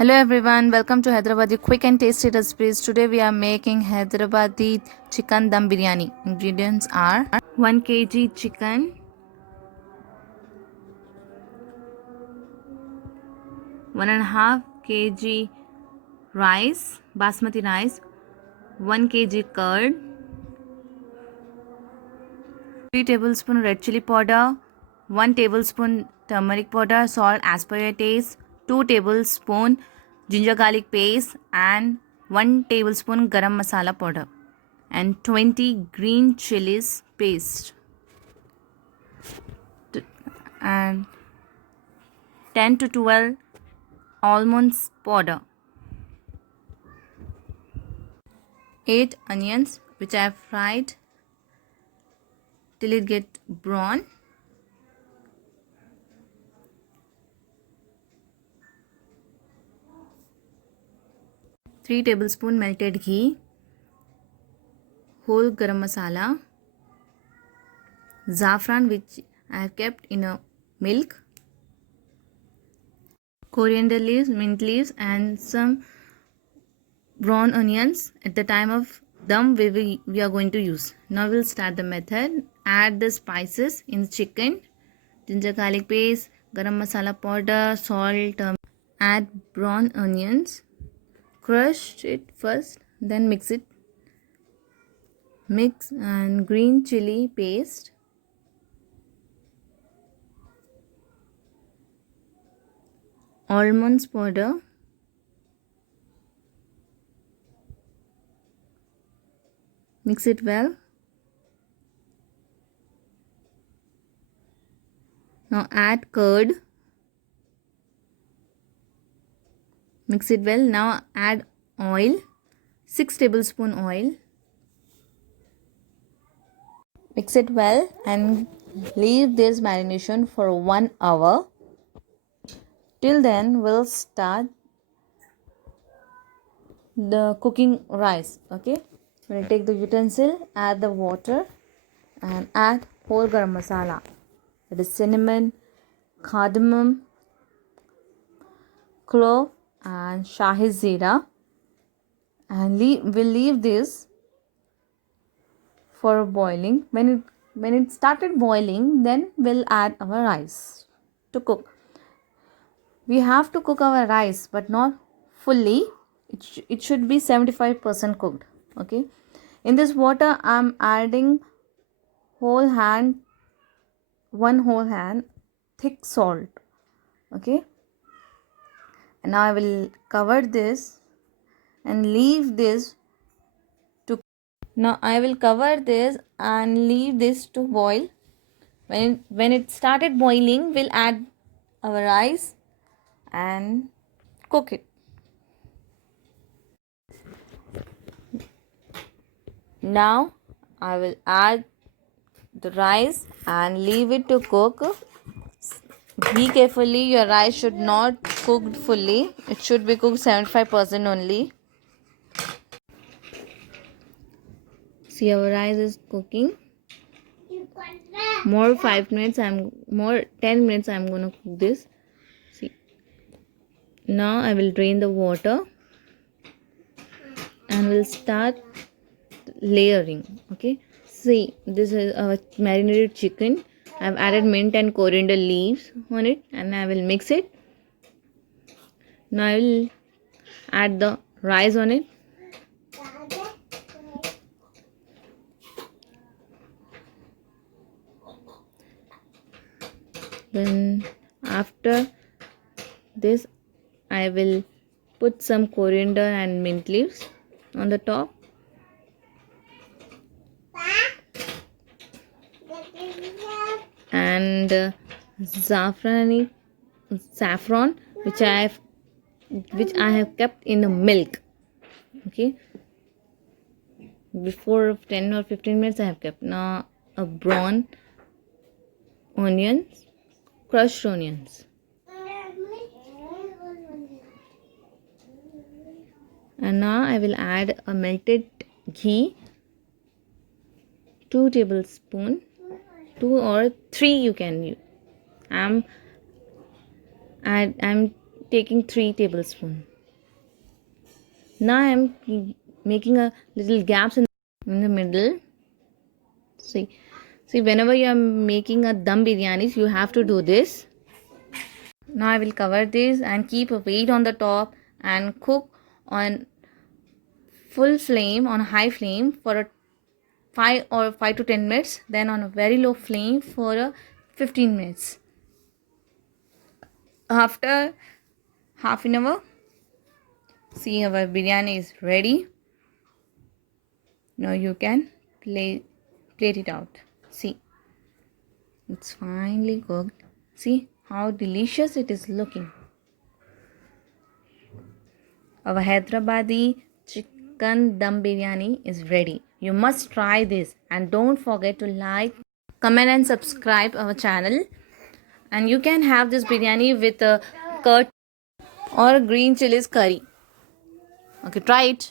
Hello everyone, welcome to Hyderabadi quick and tasty recipes. Today we are making Hyderabadi chicken dum biryani. Ingredients are 1 kg chicken, 1.5 kg rice, basmati rice, 1 kg curd, 3 tablespoon red chili powder, 1 tablespoon turmeric powder, salt as per your taste, 2 tablespoon ginger garlic paste and 1 tablespoon garam masala powder and 20 green chilies paste and 10 to 12 almonds powder, 8 onions which I have fried till it get brown, 3 tablespoon melted ghee, whole garam masala, saffron which I have kept in a milk, coriander leaves, mint leaves and some brown onions. At the time of dum we are going to use. Now we'll start the method. Add the spices in the chicken, ginger garlic paste, garam masala powder, salt, add brown onions, crush it first, then mix it. Mix and green chili paste, almonds powder, mix it well. Now add curd, mix it well. Now add oil, 6 tablespoon oil, mix it well and leave this marination for 1 hour. Till then we'll start the cooking rice. Okay, we'll take the utensil, add the water and add whole garam masala, that is cinnamon, cardamom, clove and shahi zira, and we'll leave this for boiling. When it started boiling, then we'll add our rice to cook. We have to cook our rice but not fully. It should be 75% cooked. Okay, in this water I'm adding one whole hand thick salt. Okay, and now I will cover this and leave this to. Now I will cover this and leave this to boil. When it started boiling, we'll add our rice and cook it. Now I will add the rice and leave it to cook. Be carefully, your rice should not cook fully. It should be cooked 75% only. See, our rice is cooking. More 5 minutes, more 10 minutes I'm going to cook this. See, now I will drain the water and we'll start layering. Okay, see, this is our marinated chicken. I've added mint and coriander leaves on it and I will mix it. Now I will add the rice on it. Then after this I will put some coriander and mint leaves on the top. And saffron which I have kept in the milk. Okay, before 10 or 15 minutes I have kept. Now a brown onions, crushed onions, and now I will add a melted ghee, 2 tablespoon, 2 or 3 you can use. I'm taking 3 tablespoons. Now I am making a little gaps in the middle. See, whenever you are making a dum biryani, you have to do this. Now I will cover this and keep a weight on the top and cook on full flame, on high flame for a 5 to 10 minutes, then on a very low flame for a 15 minutes. After half an hour, see, our biryani is ready. Now you can plate it out. See, it's finely cooked. See how delicious it is looking. Our Hyderabadi chicken dum biryani is ready. You must try this, and don't forget to like, comment and subscribe our channel. And you can have this biryani with a curd or green chilies curry. Okay, try it.